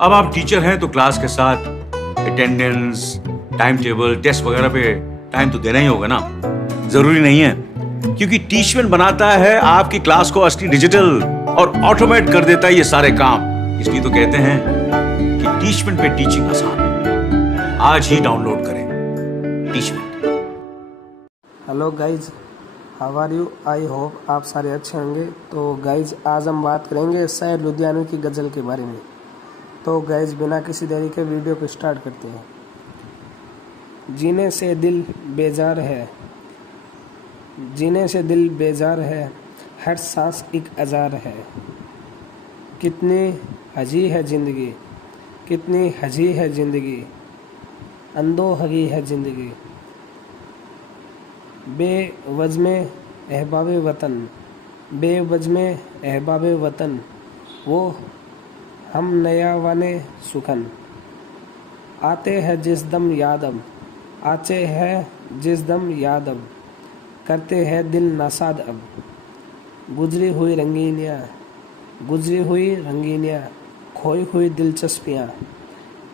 अब आप टीचर हैं तो क्लास के साथ अटेंडेंस, टाइम टेबल, टेस्ट वगैरह पे टाइम तो देना ही होगा ना। जरूरी नहीं है, क्योंकि टीचमेंट बनाता है आपकी क्लास को असली डिजिटल और ऑटोमेट कर देता है ये सारे काम। इसलिए तो कहते हैं कि टीचमेंट पे टीचिंग आसान है। आज ही डाउनलोड करें Teachmint. Hello guys, how are you? I hope आप सारे अच्छे होंगे। तो गाइज आज हम बात करेंगे शायर लुधियानवी की गज़ल के बारे में। तो गाइज बिना किसी देरी के वीडियो को स्टार्ट करते हैं। जीने से दिल बेजार है, जीने से दिल बेजार है, हर सांस एक अजार है। कितनी हजी है ज़िंदगी, कितनी हजी है ज़िंदगी, अंदो हगी है ज़िंदगी। बेवज में अहबाब वतन, बेवज में अहबाब वतन, वो हम नया वाने सुखन। आते हैं जिस दम यादम, आते हैं जिस दम यादम, करते हैं दिल नासाद अब। गुजरी हुई रंगीनियाँ, गुजरी हुई रंगीनियाँ, खोई हुई दिलचस्पियाँ,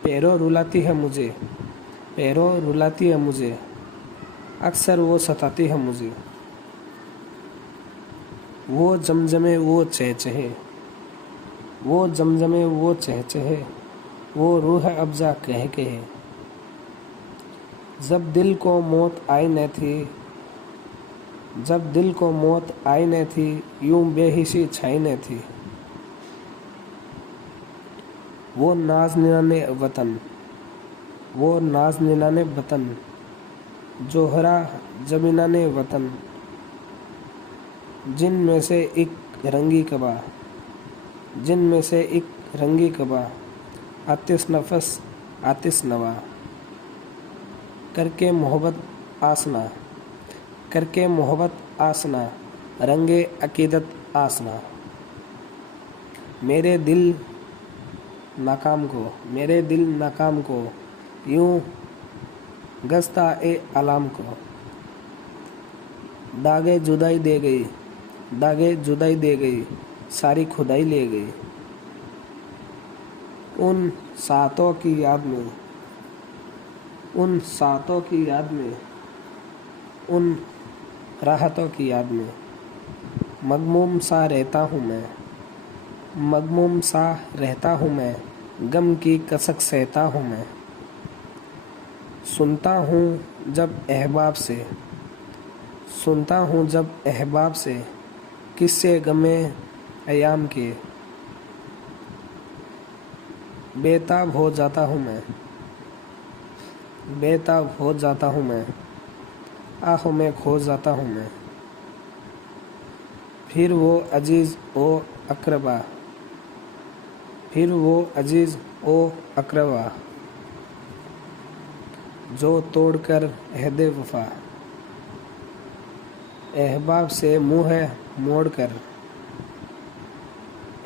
पैरों रुलाती है मुझे, पैरों रुलाती है मुझे, अक्सर वो सताती है मुझे। वो जमजमे वो चहचहे, वो जमजमे वो चहचहे, वो रूह अफ़ज़ा कह कहे। जब दिल को मौत आई न थी, जब दिल को मौत आई न थी, यूं बेहिसी छाई न थी। वो नाज निनाने वतन, वो नाज निनाने वतन, जोहरा जमीनाने वतन, जिन में से एक रंगी कबा, जिन में से एक रंगी कबा, आतिश नफस आतिश नवा, करके मोहब्बत आसना, करके मोहब्बत आसना, रंगे अकीदत आसना। मेरे दिल नाकाम को, मेरे दिल नाकाम को, यूं गस्ता ए अलाम को। दागे जुदाई दे गई, दागे जुदाई दे गई, सारी खुदाई ले गई। उन सातों की याद में, उन सातों की याद में, उन राहतों की याद में, मगमूम सा रहता हूँ मैं, मगमूम सा रहता हूँ मैं, गम की कसक सहता हूँ मैं। सुनता हूँ जब अहबाब से, सुनता हूँ जब अहबाब से, किस्से गमे अयाम के। बेताब हो जाता हूँ मैं, बेताब हो जाता हूँ मैं, आहों में खो जाता हूँ मैं। फिर वो अजीज़ ओ अकरबा, फिर वो अजीज़ ओ अकरबा, जो तोड़कर अहदे वफा, अहबाब से मुँह मोड़ कर,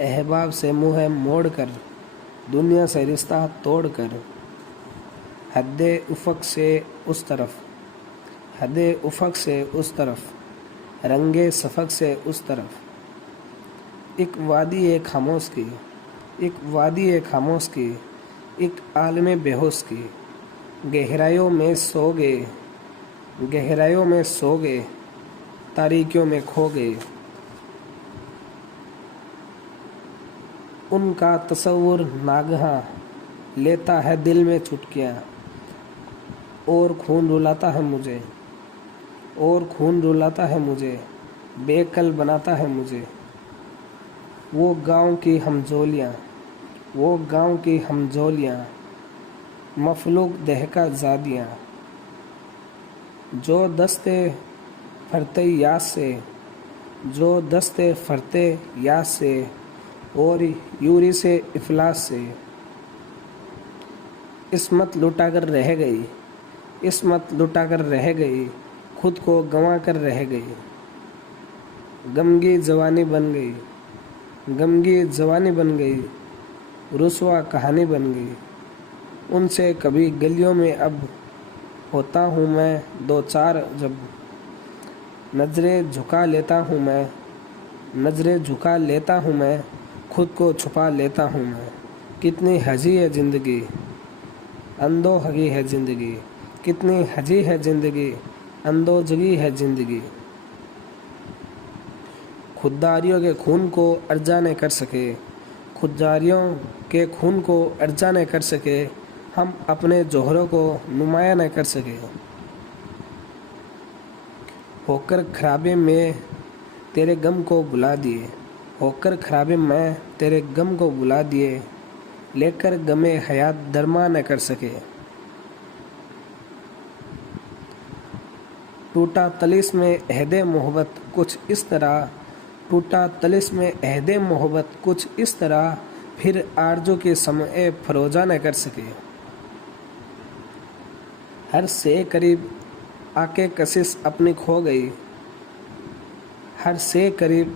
अहबाब से मुँह मोड़ कर, दुनिया से रिश्ता तोड़ कर, हद्दे उफ़क़ से उस तरफ, हद्दे उफ़क़ से उस तरफ, रंगे सफ़क़ से उस तरफ। एक वादी ए खामोश की, एक वादी ए खामोश की, एक आलमे बेहोश की। गहराइयों में सो गए, गहराइयों में सो गए, तारीकियों में खो गए। उनका तसव्वुर नागहां लेता है दिल में चुटकियाँ, और खून रुलाता है मुझे, और खून रुलाता है मुझे, बेकल बनाता है मुझे। वो गांव की हमजोलियाँ, वो गांव की हमजोलियाँ, मफलूक दहका ज़ादियाँ, जो दस्ते फरते याद से, जो दस्ते फरते याद से, और यूरी से इफलास से। इस्मत लुटा कर रह गई, इस्मत लुटा कर रह गई, खुद को गंवा कर रह गई। गमगी जवानी बन गई, गमगी जवानी बन गई, रुसवा कहानी बन गई। उनसे कभी गलियों में अब होता हूँ मैं दो चार, जब नज़रें झुका लेता हूँ मैं, नज़रें झुका लेता हूँ मैं, खुद को छुपा लेता हूँ मैं। کتنی ہجی ہے زندگی، اندو ہگی ہے زندگی، کتنی ہجی ہے زندگی، اندو جگی ہے زندگی۔ خودداریوں کے خون کو ارجا نہ کر سکے، خودداریوں کے خون کو ارجا نہ کر سکے، ہم اپنے جوہروں کو نمایاں نہ کر سکے۔ ہو کر خرابے میں تیرے غم کو بلا دیے، ہو کر خرابے میں تیرے غم کو بلا دیے، لے کر غم حیات درما نہ کر سکے۔ ٹوٹا طلسم عہد محبت کچھ اس طرح، ٹوٹا طلسم عہد محبت کچھ اس طرح، پھر آرزو کی شمع فروزہ نہ کر سکے۔ ہر سے قریب آ کے کشش اپنی کھو گئی، ہر سے قریب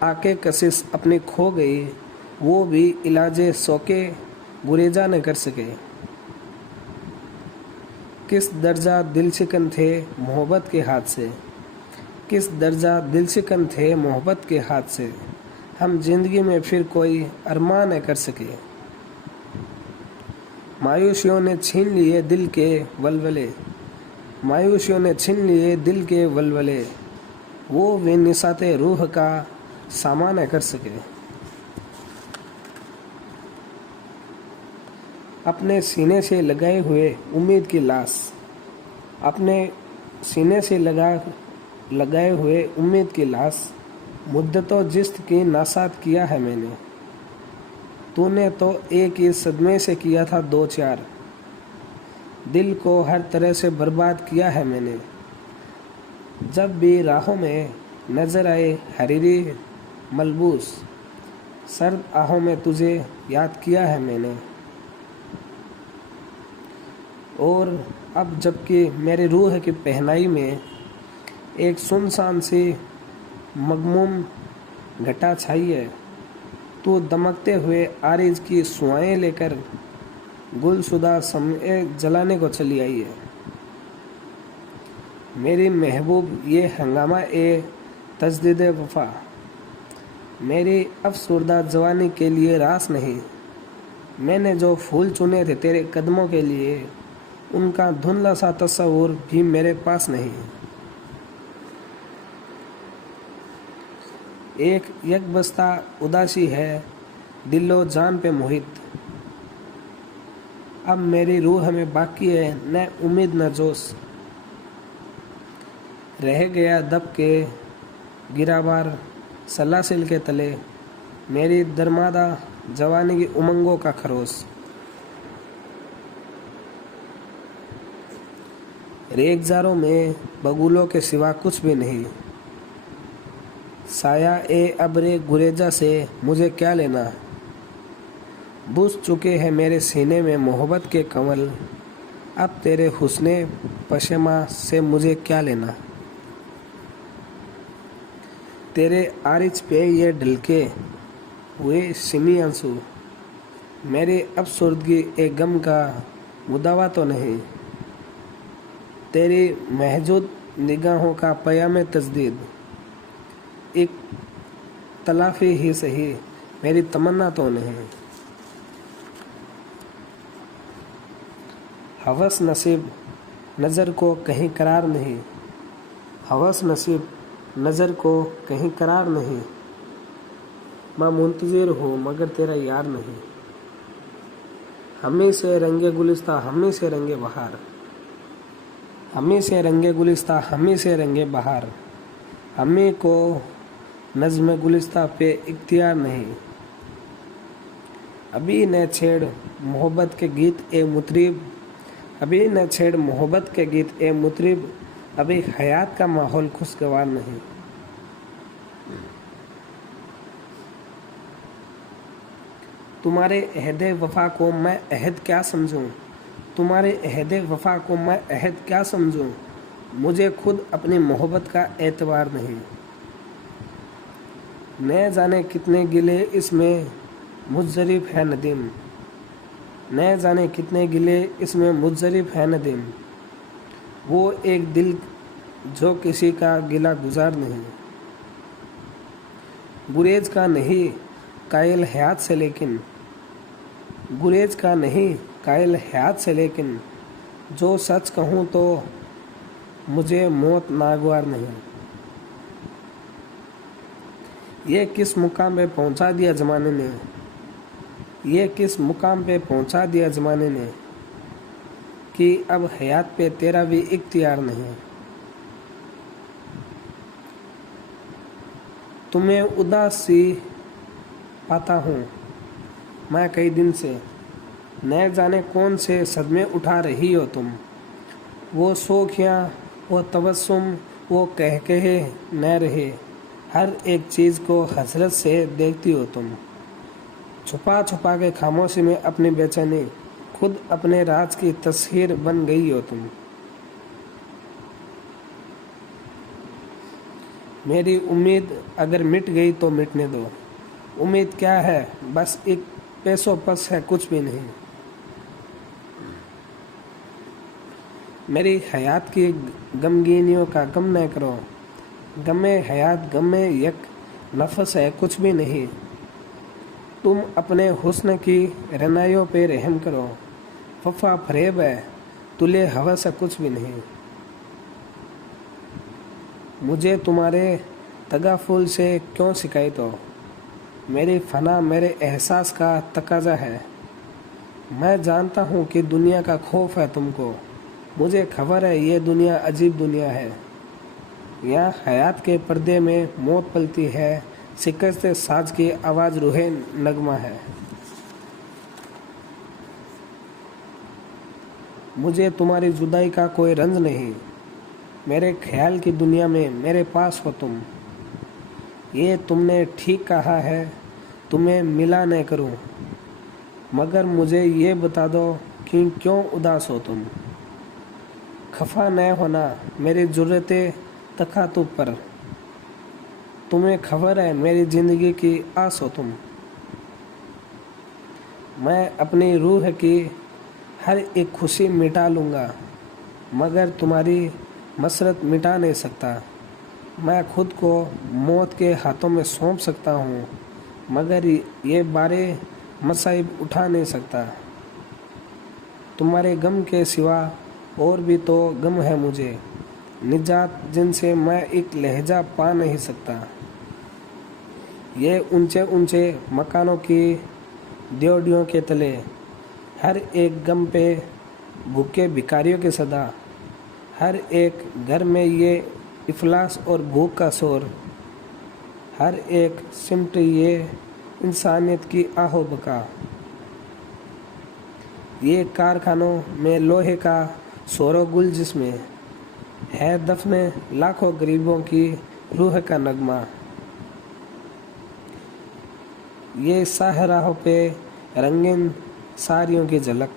آ کے کشش اپنی کھو گئی، وہ بھی علاج شوقِ گریزہ نہ کر سکے۔ کس درجہ دل شکن تھے محبت کے ہاتھ سے، کس درجہ دل شکن تھے محبت کے ہاتھ سے، ہم زندگی میں پھر کوئی ارمان نہ کر سکے۔ مایوسیوں نے چھین لیے دل کے ولولے، مایوسیوں نے چھین لیے دل کے ولولے، وہ بھی نشاط روح کا سامان نہ کر سکے۔ اپنے سینے سے لگائے ہوئے امید کی لاش، اپنے سینے سے لگائے ہوئے امید کی لاش، مدتوں جست کی ناسات کیا ہے میں نے، تو نے تو ایک ہی صدمے سے کیا تھا دو چار، دل کو ہر طرح سے برباد کیا ہے میں نے۔ جب بھی راہوں میں نظر آئے حریری ملبوس، سرد آہوں میں تجھے یاد کیا ہے میں نے۔ اور اب جب کہ میری روح کی پہنائی میں ایک سنسان سی مغموم گھٹا چھائی ہے، تو دمکتے ہوئے عارض کی سوائیں لے کر گل شدہ شمع جلانے کو چلی آئی ہے۔ میری محبوب یہ ہنگامہ تجدید وفا، میری افسردہ جوانی کے لیے راس نہیں، میں نے جو پھول چنے تھے تیرے قدموں کے لیے، ان کا دھندلا سا تصور بھی میرے پاس نہیں۔ ایک یک بستہ اداسی ہے دل و جان پہ محیط، اب میری روح میں باقی ہے نہ امید نہ جوش، رہ گیا دب کے گراوار سلاسل کے تلے، میری درمادہ جوانی کی امنگوں کا خروش۔ ریگزاروں میں بگولوں کے سوا کچھ بھی نہیں، سایہ ابر گریزہ سے مجھے کیا لینا، بجھ چکے ہیں میرے سینے میں محبت کے کنول، اب تیرے حسن پشیماں سے مجھے کیا لینا۔ تیرے عارض پہ یہ ڈھلکے ہوئے سمی آنسو، میری افسردگی ایک غم کا مداوا تو نہیں، تیری محجود نگاہوں کا پیام تجدید ایک تلافی ہی سہی، میری تمنا تو نہیں۔ ہوس نصیب نظر کو کہیں قرار نہیں، ہوس نصیب نظر کو کہیں قرار نہیں، میں منتظر ہوں مگر تیرا یار نہیں۔ ہمیں سے رنگ گلستہ ہمیں سے رنگ بہار، ہمیں سے رنگ گلستہ ہمیں سے رنگ بہار، ہمیں کو نظم گلستہ پہ اختیار نہیں۔ ابھی نہ چھیڑ محبت کے گیت اے مطرب، ابھی نہ چھیڑ محبت کے گیت اے مطرب، ابھی حیات کا ماحول خوشگوار نہیں۔ تمہارے عہد وفا کو میں عہد کیا سمجھوں، تمہارے عہد وفا کو میں عہد کیا سمجھوں، مجھے خود اپنی محبت کا اعتبار نہیں۔ نہ جانے کتنے گلے اس میں مضطرب ہے ندیم، نہ جانے کتنے گلے اس میں مضطرب ہے ندیم، وہ ایک دل جو کسی کا گلہ گزار نہیں۔ گریز کا نہیں قائل حیات سے لیکن गुरेज का नहीं कायल हयात से, लेकिन जो सच कहूँ तो मुझे मौत नागवार नहीं। ये किस मुकाम पे पहुंचा दिया जमाने ने, ये किस मुकाम पे पहुंचा दिया जमाने ने कि अब हयात पे तेरा भी इख्तियार नहीं। तुम्हें उदास सी पाता हूँ मैं कई दिन से, न जाने कौन से सदमे उठा रही हो तुम। वो शौकियाँ, वो तबस्सुम, वो कह कहे न रहे, हर एक चीज़ को हसरत से देखती हो तुम। छुपा छुपा के खामोशी में अपनी बेचैनी, खुद अपने राज की तस्वीर बन गई हो तुम। मेरी उम्मीद अगर मिट गई तो मिटने दो। उम्मीद क्या है, बस एक पैसों पस है, कुछ भी नहीं। मेरी हयात की गमगीनियों का गम न करो। गमे हयात गमे यक नफस है, कुछ भी नहीं। तुम अपने हुस्न की रनाइयों पे रहम करो। वफा फरेब है, तुले हवस है, कुछ भी नहीं। मुझे तुम्हारे तगाफुल से क्यों शिकायत हो। मेरी फना मेरे एहसास का तकाजा है। मैं जानता हूँ कि दुनिया का खौफ है तुमको। मुझे खबर है ये दुनिया अजीब दुनिया है। यहाँ हयात के पर्दे में मौत पलती है, शिकस्त साज की आवाज़ रूहे नगमा है। मुझे तुम्हारी जुदाई का कोई रंज नहीं। मेरे ख्याल की दुनिया में मेरे पास हो तुम। ये तुमने ठीक कहा है, तुम्हें मिला न करूं, मगर मुझे ये बता दो कि क्यों उदास हो तुम। खफा न होना मेरी जुर्रते तखातुब पर, तुम्हें खबर है मेरी ज़िंदगी की आस हो तुम। मैं अपनी रूह की हर एक खुशी मिटा लूँगा, मगर तुम्हारी मसरत मिटा नहीं सकता। मैं खुद को मौत के हाथों में सौंप सकता हूँ, मगर ये बारे मसाइब उठा नहीं सकता। तुम्हारे गम के सिवा और भी तो गम है मुझे, निजात जिनसे मैं एक लहजा पा नहीं सकता। ये ऊंचे ऊंचे मकानों की ड्योडियों के तले, हर एक गम पे भूखे भिखारियों की सदा। हर एक घर में ये इफलास और भूख का शोर, हर एक सिमट ये इंसानियत की आहो बका। ये कारखानों में लोहे का शोरो गुल जिसमें है दफने लाखों गरीबों की रूह का नगमा। ये साहराहों पे रंगीन साड़ियों की झलक,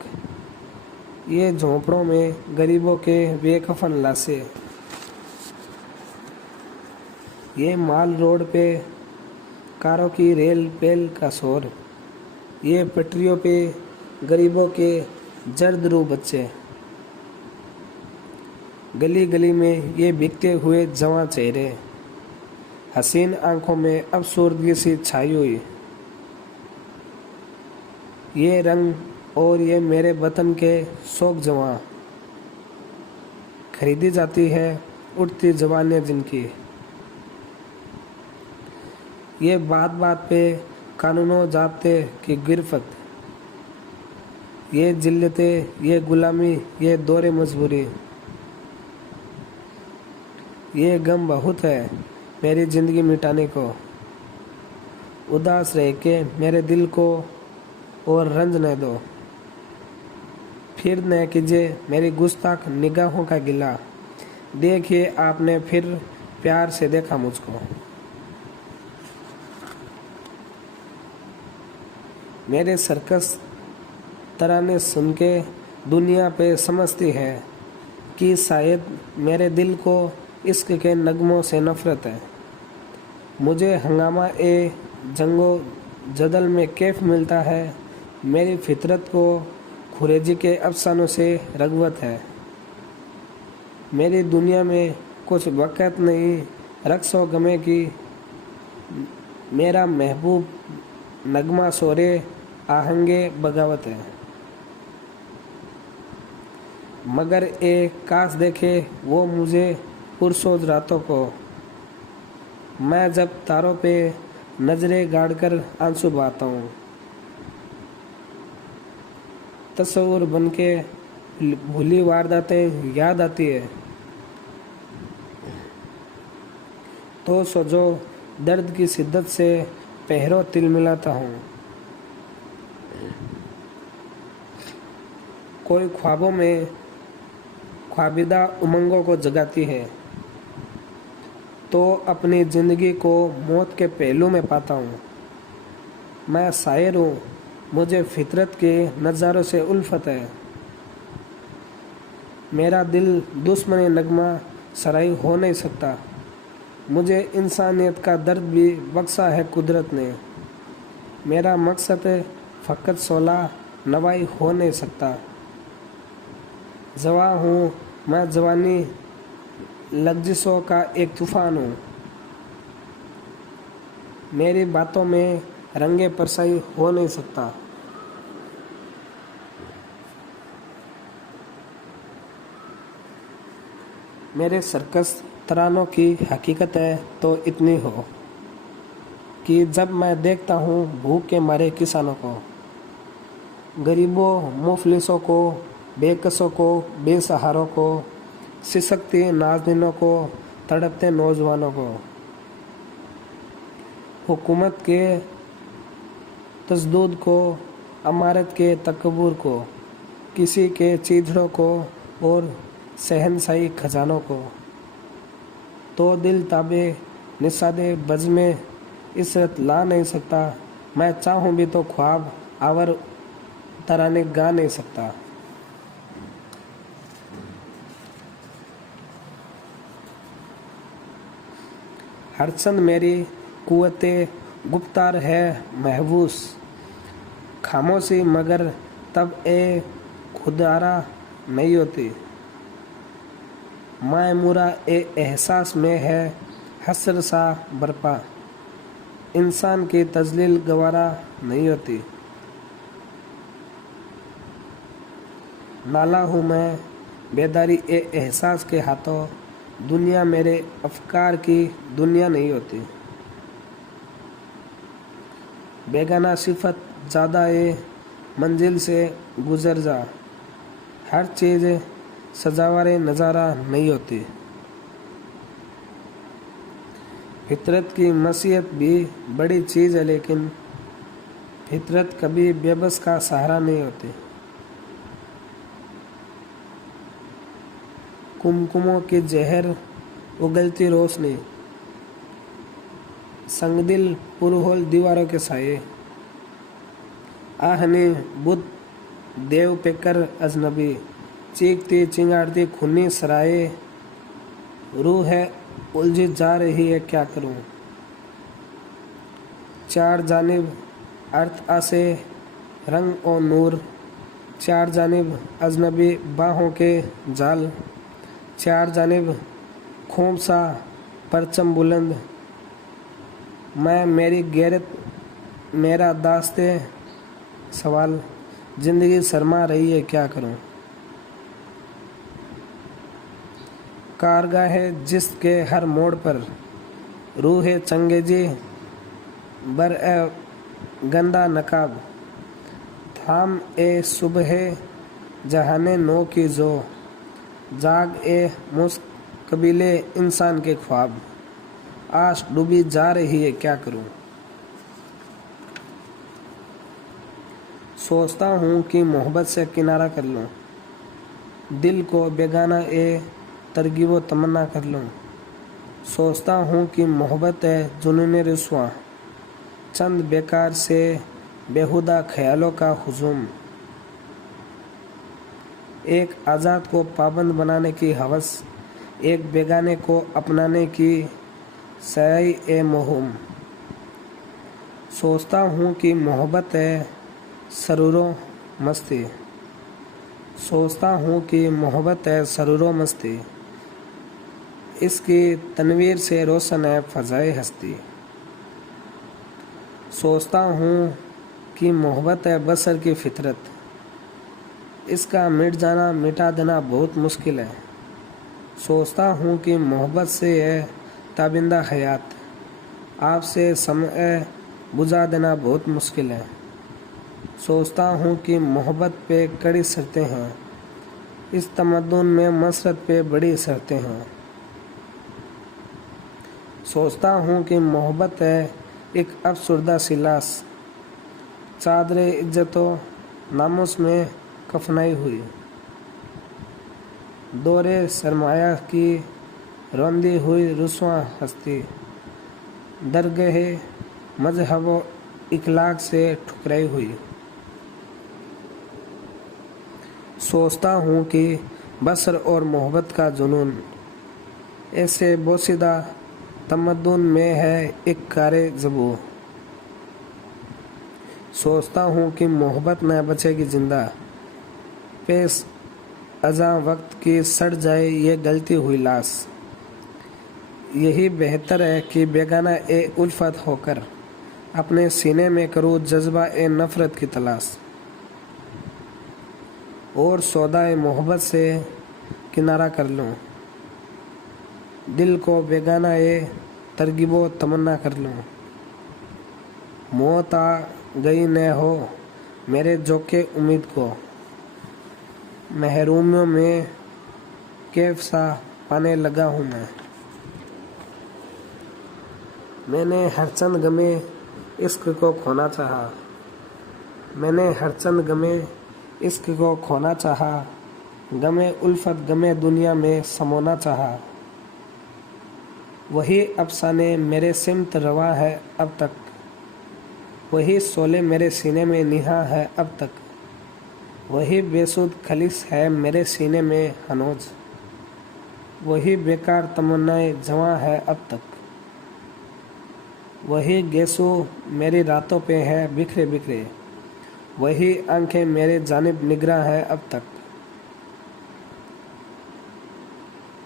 ये झोंपड़ों में गरीबों के बेकफन लाशें। ये माल रोड पे कारों की रेल पेल का शोर, ये पटरियों पे गरीबों के जर्द रू बच्चे। गली गली में ये बिकते हुए जवां चेहरे, हसीन आंखों में अब सूरगी सी छाई हुई। ये रंग और ये मेरे वतन के शौक जवां, खरीदी जाती है उठती जवानियाँ जिनकी। ये बात बात पे कानूनों जाब्ते की गिरफ्त, ये जिल्लते, ये गुलामी, ये दौरे मजबूरी। ये गम बहुत है मेरी ज़िंदगी मिटाने को। उदास रह के मेरे दिल को और रंज न दो। फिर न कीजिए मेरी गुस्ताख निगाहों का गिला। देखिए आपने फिर प्यार से देखा मुझको। मेरे सर्कस तराने सुन के दुनिया पे समझती है कि शायद मेरे दिल को इश्क के नगमों से नफरत है। मुझे हंगामा ए जंगो जदल में कैफ मिलता है। मेरी फितरत को खुरेजी के अफसानों से रगबत है। मेरी दुनिया में कुछ वक़्त नहीं रक्सो गमे की। मेरा महबूब नगमा सोरे आहंग बगावत है। मगर ए काश देखे वो मुझे पुरसोज रातों को, मैं जब तारों पे नजरें गाड़ कर आंसू बहाता हूँ। तस्वुर बन के भूली वारदातें याद आती है, तो सोचो दर्द की शिद्दत से पहरों तिल मिलाता हूँ। कोई ख्वाबों में ख्वाबिदा उमंगों को जगाती है, तो अपनी जिंदगी को मौत के पहलू में पाता हूँ। मैं शायर हूँ, मुझे फितरत के नज़ारों से उल्फत है। मेरा दिल दुश्मन नगमा सराई हो नहीं सकता। मुझे इंसानियत का दर्द भी बख्शा है कुदरत ने। मेरा मकसद फ़कत सोला नवाई हो नहीं सकता। जवां हूँ मैं, जवानी लग्जिशों का एक तूफान हूँ। मेरी बातों में रंगे परसाई हो नहीं सकता। मेरे सर्कस तरानों की हकीकत है तो इतनी हो कि जब मैं देखता हूँ भूख के मारे किसानों को, गरीबों मुफलिसों को, बेकसों को, बेसहारों को, सिसकती नाज़नीनों को, तड़पते नौजवानों को, हुकूमत के तशद्दुद को, अमारत के तकब्बुर को, किसी के चीथड़ों को और शहनशाही खजानों को, तो दिल ताबे निसादे बज़ में इसरत ला नहीं सकता। मैं चाहूँ भी तो ख्वाब आवर तराने गा नहीं सकता। हरचंद मेरी कुव्वते गुप्तार है महबूस, खामोशी मगर तब ए खुदारा नहीं होती। मायमूरा ए एहसास में है हसर सा बरपा, इंसान की तजलील गवारा नहीं होती। नाला हूँ मैं बेदारी ए एहसास के हाथों, दुनिया मेरे अफकार की दुनिया नहीं होती। बेगाना सिफत ज़्यादा ए मंजिल से गुजर जा, हर चीज़ सजावारे नज़ारा नहीं होती। फितरत की मसीहत भी बड़ी चीज़ है, लेकिन फितरत कभी बेबस का सहारा नहीं होती। कुमकुमों की जहर उगलती रोशनी, संगदिल पुरहोल दीवारों के साये, आहनी बुद्ध देव पेकर अजनबी, चीखती चिंगारती खूनी सराये, रूह है उलझी जा रही है क्या करूं। चार जानिब अर्थ आसे रंग और नूर, चार जानिब अजनबी बाहों के जाल, चार जानिब खूब सा परचम बुलंद। मैं मेरी गैरत मेरा दास्ते सवाल, जिंदगी शर्मा रही है क्या करूं। कारगा है जिसके हर मोड़ पर, रूह चंगेजी बर ए गंदा नकाब, थाम ए सुबह जहाने नो की जो, जाग ए मुस्तकबिले इंसान के ख्वाब, आश डूबी जा रही है क्या करूं। सोचता हूँ कि मोहब्बत से किनारा कर लूँ, दिल को बेगाना ए तरगीब तमन्ना कर लूँ। सोचता हूँ कि मोहब्बत है जुनून रुस्वा, चंद बेकार से बेहुदा ख्यालों का हुजूम। एक आज़ाद को पाबंद बनाने की हवस, एक बेगाने को अपनाने की सयाई ए मोहम। सोचता हूँ कि मोहब्बत है सरूरो मस्ती, सोचता हूँ कि मोहब्बत है सरूरो मस्ती, इसकी तनवीर से रोशन है फ़ज़ाए हस्ती। सोचता हूँ कि मोहब्बत है बसर की फितरत, इसका मिट जाना मिटा देना बहुत मुश्किल है। सोचता हूँ कि मोहब्बत से है ताबिंदा हयात, आपसे समय बुझा देना बहुत मुश्किल है। सोचता हूँ कि मोहब्बत पे कड़ी शर्तें हैं, इस तमद्दुन में मसरत पे बड़ी शर्तें हैं। सोचता हूँ कि मोहब्बत है एक अफसरदा सी लाश, चादर इज्जतों नामुस में कफनाई हुई, दौरे सरमाया की रोंदी हुई रुस्वा हस्ती, दरगहे मजहब व इखलाक से ठुकराई हुई। सोचता हूँ कि बसर और मोहब्बत का जुनून ऐसे बोसीदा तमद्दुन में है एक कारे ज़बू। सोचता हूँ कि मोहब्बत न बचेगी जिंदा, पेश अज़ा वक्त की सड़ जाए ये गलती हुई लाश। यही बेहतर है कि बेगाना ए उल्फत होकर अपने सीने में करूँ जज्बा ए नफ़रत की तलाश, और सौदा ए मोहब्बत से किनारा कर लूँ, दिल को बेगाना ए तरगीबो तमन्ना कर लूँ। मौत आ गई न हो मेरे जोके उम्मीद को, महरूमियों में कैफ सा पाने लगा हूँ मैं। मैंने हर चंद गमे इश्क को खोना चाहा, मैंने हर चंद गमे इश्क को खोना चाहा, गमे उल्फत गमे दुनिया में समोना चाहा। वही अफसाने मेरे सिमत रवा है अब तक, वही शोले मेरे सीने में निहा है अब तक, वही बेसुध खलिस है मेरे सीने में हनोज, वही बेकार तमन्नाएं जवां है अब तक, वही गेसू मेरी रातों पे है बिखरे बिखरे, वही आंखें मेरे जानिब निगरां है अब तक।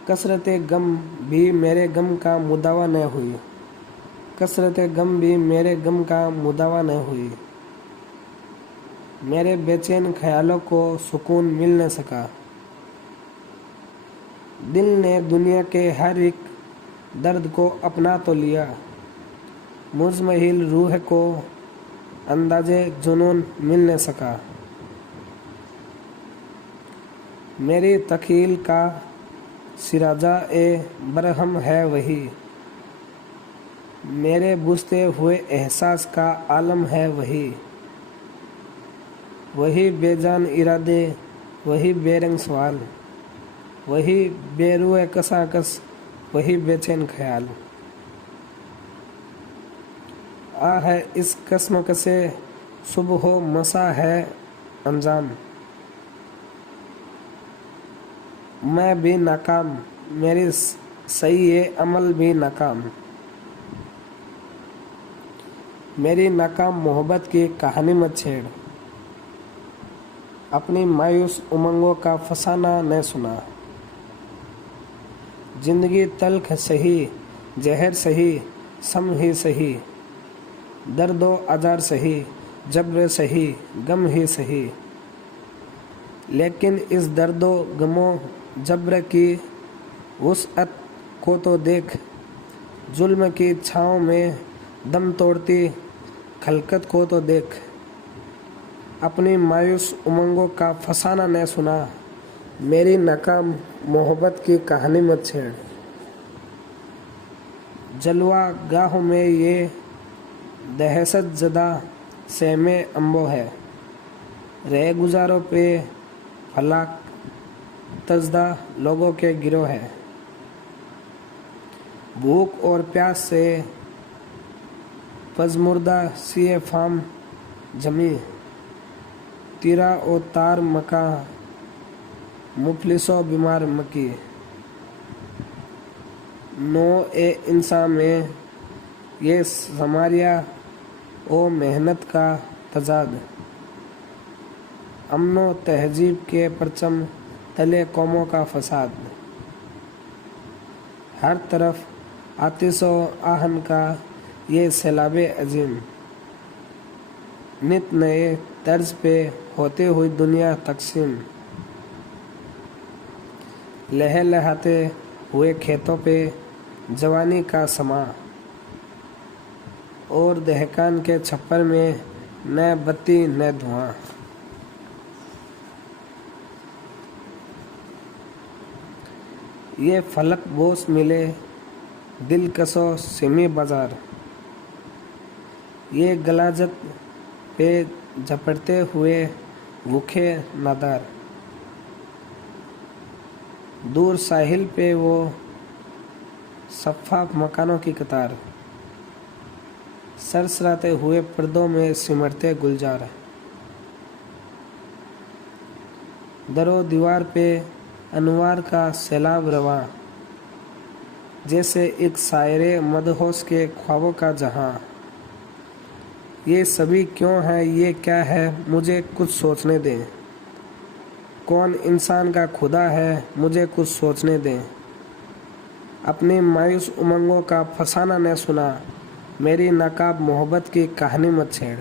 कसरत गम भी मेरे गम का मुदावा न हुई, कसरत गम भी मेरे गम का मुदावा न हुई। मेरे बेचैन ख्यालों को सुकून मिल न सका, दिल ने दुनिया के हर एक दर्द को अपना तो लिया, मुजमहिल रूह को अंदाजे जुनून मिल न सका। मेरी तखील का सिराजा ए बरहम है वही, मेरे बुझते हुए एहसास का आलम है वही, वही बेजान इरादे वही बेरंग सवाल, वही बेरुए कसाकस वही बेचैन ख्याल। आ है इस कसम से सुबह मसा है अंजाम, मैं भी नाकाम मेरी सही है अमल भी नाकाम। मेरी नाकाम मोहब्बत की कहानी मत छेड़, अपनी मायूस उमंगों का फसाना न सुना। जिंदगी तल्ख सही जहर सही सम ही सही, दर्दो अजार सही जब्र सही गम ही सही, लेकिन इस दर्दो गमो जब्र की वुसअत को तो देख, जुल्म की छाँव में दम तोड़ती खलकत को तो देख। अपनी मायूस उमंगों का फसाना न सुना, मेरी नाकाम मोहब्बत की कहानी मत छेड़। जलवा गाहों में ये दहशत ज़दा सहमे अम्बो है, रह गुजारों पे फलाक तजदा लोगों के गिरोह है। भूख और प्यास से पजमुर्दा सिए फाम जमी, तीरा और तार मका मुफलिसो बीमार मकी। नो ए इंसान में ये समारिया ओ मेहनत का तजाद, अमनो तहजीब के परचम तले कौमों का फसाद। हर तरफ आतिशो आहन का ये सैलाबे अजीम, नित नए तर्ज पे होती हुई दुनिया तकसीम, लहलहाते हुए खेतों पे जवानी का समा, और दहकान के छप्पर में न बत्ती न धुआं। ये फलक बोस मिले दिलकशो सिमी बाजार, ये गलाजत पे झपटते हुए भूखे नादार, दूर साहिल पे वो सफ़ा मकानों की कतार, सरसराते हुए पर्दों में सिमटते गुलजार, दरो दीवार पे अनवार का सैलाब रवा, जैसे एक शायरे मदहोश के ख्वाबों का जहां। ये सभी क्यों है, ये क्या है, मुझे कुछ सोचने दें। कौन इंसान का खुदा है, मुझे कुछ सोचने दें। अपनी मायूस उमंगों का फसाना न सुना, मेरी नाकाब मोहब्बत की कहानी मत छेड़।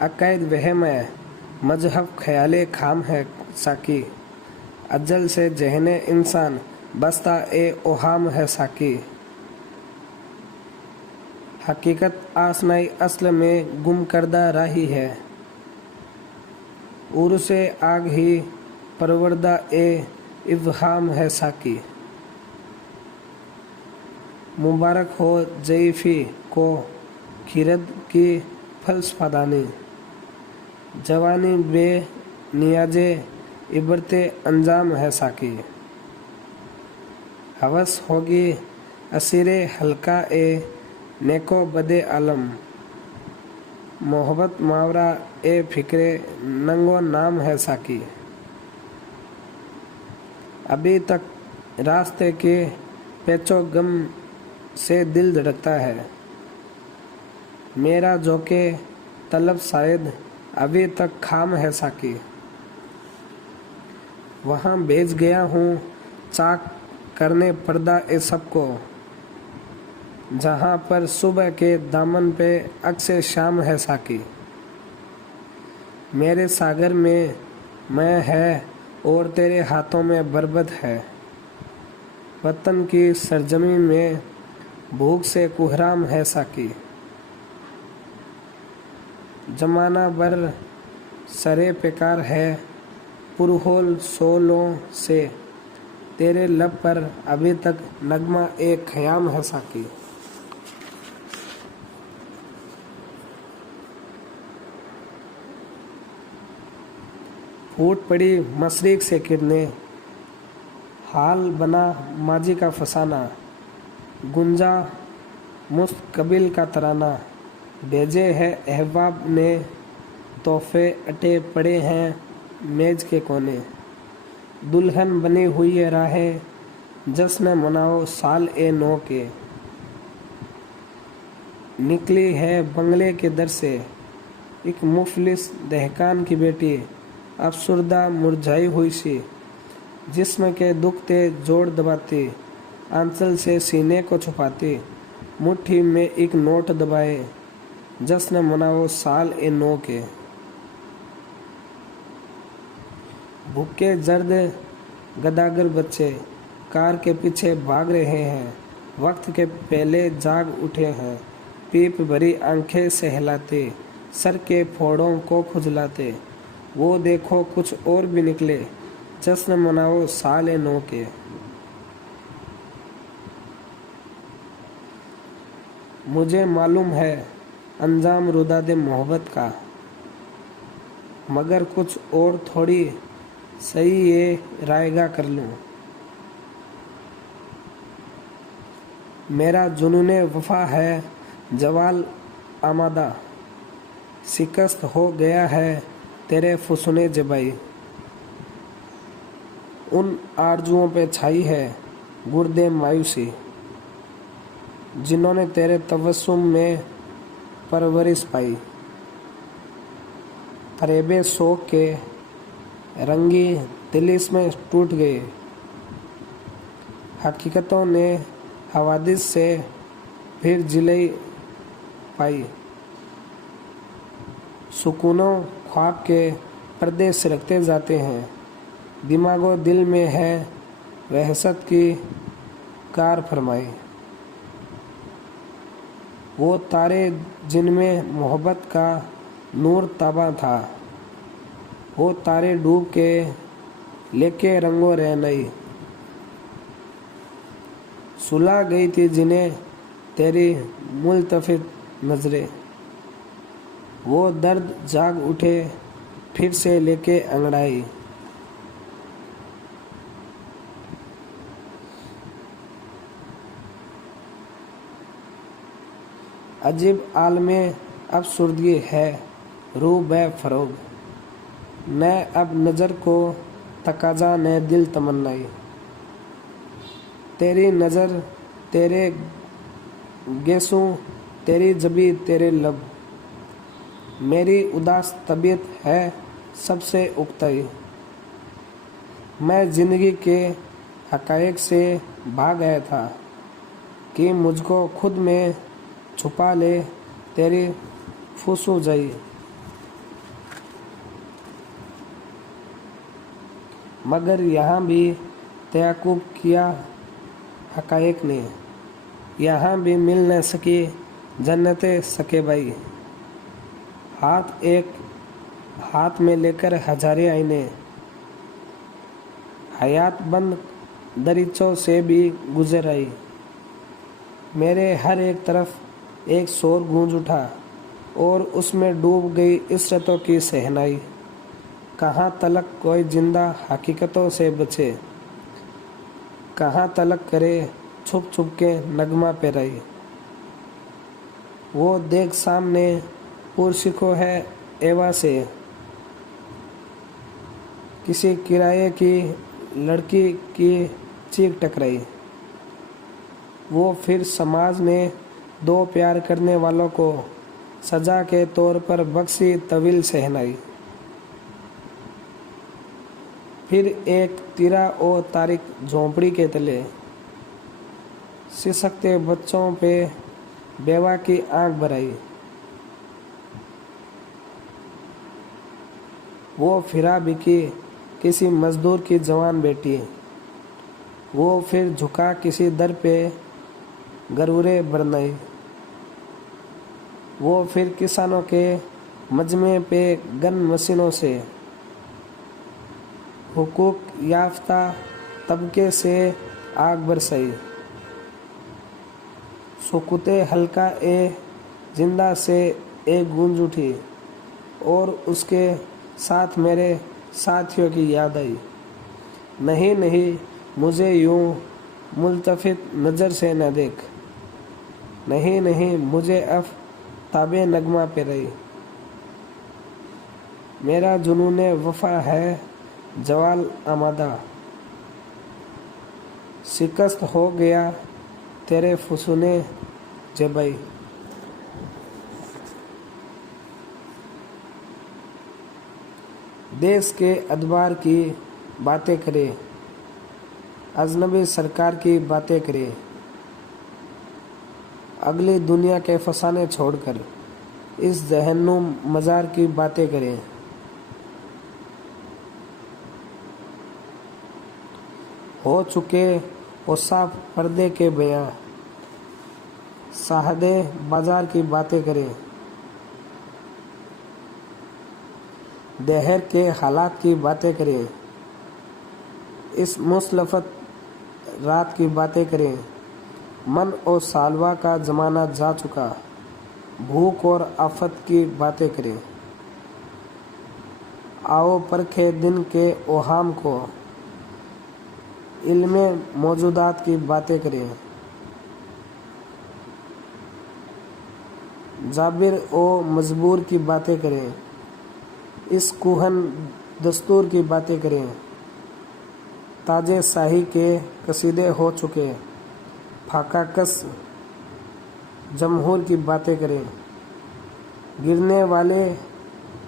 अकायद वहम है, मजहब ख्याले खाम है साकी, अजल से जहने इंसान बस्ता ए ओहाम है साकी। हकीकत आसनाई असल में गुम करदा राही है, उर्से आग ही परवरदा ए इवहाम है साकी। मुबारक हो ज़ईफ़ी को खिरद की फलसफादानी, जवानी बे नियाजे इबरते अंजाम है साकी। हवस होगी असीरे हल्का ए नेको बदे आलम, मोहब्बत मावरा ए फिक्रे नंगो नाम है साकी। अभी तक रास्ते के पेचो गम से दिल धड़कता है, मेरा जोके तलब शायद अभी तक खाम है साकी। वहाँ भेज गया हूँ चाक करने पर्दा ए सबको, जहाँ पर सुबह के दामन पे अक्से शाम है साकी। मेरे सागर में मैं है और तेरे हाथों में बरबद है, वतन की सरजमी में भूख से कुहराम है साकी। जमाना भर सरे पेकार है पुरहोल सोलों से, तेरे लब पर अभी तक नगमा एक ख़याम है साकी। फूट पड़ी मशरिक से किरणें, हाल बना माजी का फसाना, गुंजा मुस्तकबिल का तराना, भेजे है अहबाब ने तोहफे अटे पड़े हैं मेज के कोने। दुल्हन बनी हुई है राहें, जश्न मनाओ साल ए नौ के, निकली है बंगले के दर से एक मुफलिस दहकान की बेटी, अफसुर्दा मुरझाई हुई सी, जिस्म के दुखते जोड़ दबाती, आंचल से सीने को छुपाती, मुट्ठी में एक नोट दबाए, जश्न मनाओ साल ए नौ के। भूखे जर्द गदागर बच्चे कार के पीछे भाग रहे हैं, वक्त के पहले जाग उठे हैं, पीप भरी आंखें सहलाते, सर के फोड़ों को खुजलाते, वो देखो कुछ और भी निकले, जश्न मनाओ साल ए नौ के। मुझे मालूम है अंजाम रुदादे मोहब्बत का, मगर कुछ और थोड़ी सही ये रायगा कर लूं। मेरा जुनूने वफा है जवाल आमादा, शिकस्त हो गया है तेरे फुसने जबाई। उन आरजुओं पे छाई है गुर्दे मायूसी, जिन्होंने तेरे तबस्सुम में परवरिश पाई। फरेबे शौक के रंगी तिलिस्म में टूट गए, हकीकतों ने हवादिस से फिर जिले पाई। सुकूनों ख्वाब के पर्दे सिरकते जाते हैं, दिमागो दिल में है वहशत की कार फरमाई। वो तारे जिनमें मोहब्बत का नूर ताबा था, वो तारे डूब के लेके रंगो रहनई। सुला गई थी जिन्हें तेरी मुल्तफित नजरें, वो दर्द जाग उठे फिर से लेके अंगड़ाई। अजीब आलमे अफसुर्दगी है रूह बे फरोग, न अब नज़र को तकाजा न दिल तमन्नाई। तेरी नज़र तेरे गेसों तेरी जबी तेरे लब, मेरी उदास तबीयत है सबसे उकताई। मैं जिंदगी के हकायक से भाग गया था कि मुझको खुद में छुपा ले तेरी फुसू जाई। मगर यहाँ भी तयाकुब किया हकायक ने, यहाँ भी मिल न सकी जन्नते सके भाई। हाथ में लेकर हजारे आईने, हयात बंद दरीचों से भी गुजर आई। मेरे हर एक तरफ एक शोर गूंज उठा और उसमें डूब गई इसरतों की सहनाई। कहाँ तलक कोई जिंदा हकीकतों से बचे, कहाँ तलक करे छुप छुप के नगमा पे रही। वो देख सामने पुरसिको है एवा से, किसी किराए की लड़की की चीख टकराई। वो फिर समाज ने दो प्यार करने वालों को सजा के तौर पर बख्शी तवील सहनाई। फिर एक तिरा और तारिक झोंपड़ी के तले सिसकते बच्चों पे बेवा की आंख भराई। वो फिरा बिकी किसी मजदूर की जवान बेटी, वो फिर झुका किसी दर पे गरूरे बरनाई। वो फिर किसानों के मजमे पे गन मशीनों से, हुकूक याफ्ता तबके से आग बरसाई। सुकुते हल्का ए जिंदा से एक गूंज उठी और उसके साथ मेरे साथियों की याद आई। नहीं नहीं मुझे यूं मुल्तफित नज़र से न देख, नहीं नहीं मुझे अब ताबे नगमा पे रही। मेरा जुनूने वफा है जवाल आमादा, शिकस्त हो गया तेरे फुसूने जबई। देश के अदबार की बातें करे, अजनबी सरकार की बातें करे, अगली दुनिया के फसाने छोड़कर इस जहन्नुम मज़ार की बातें करें। हो चुके वो साफ पर्दे के बयां, साहदे बाजार की बातें करें, दहर के हालात की बातें करें, इस मुसलफत रात की बातें करें। मन और सालवा का ज़माना जा चुका, भूख और आफत की बातें करें। आओ परखे दिन के ओहाम को, इल्मे मौजूदात की बातें करें। जाबिर ओ मजबूर की बातें करें, इस कुहन दस्तूर की बातें करें। ताजे शाही के कसीदे हो चुके, फाका कस जमहूर की बातें करें। गिरने वाले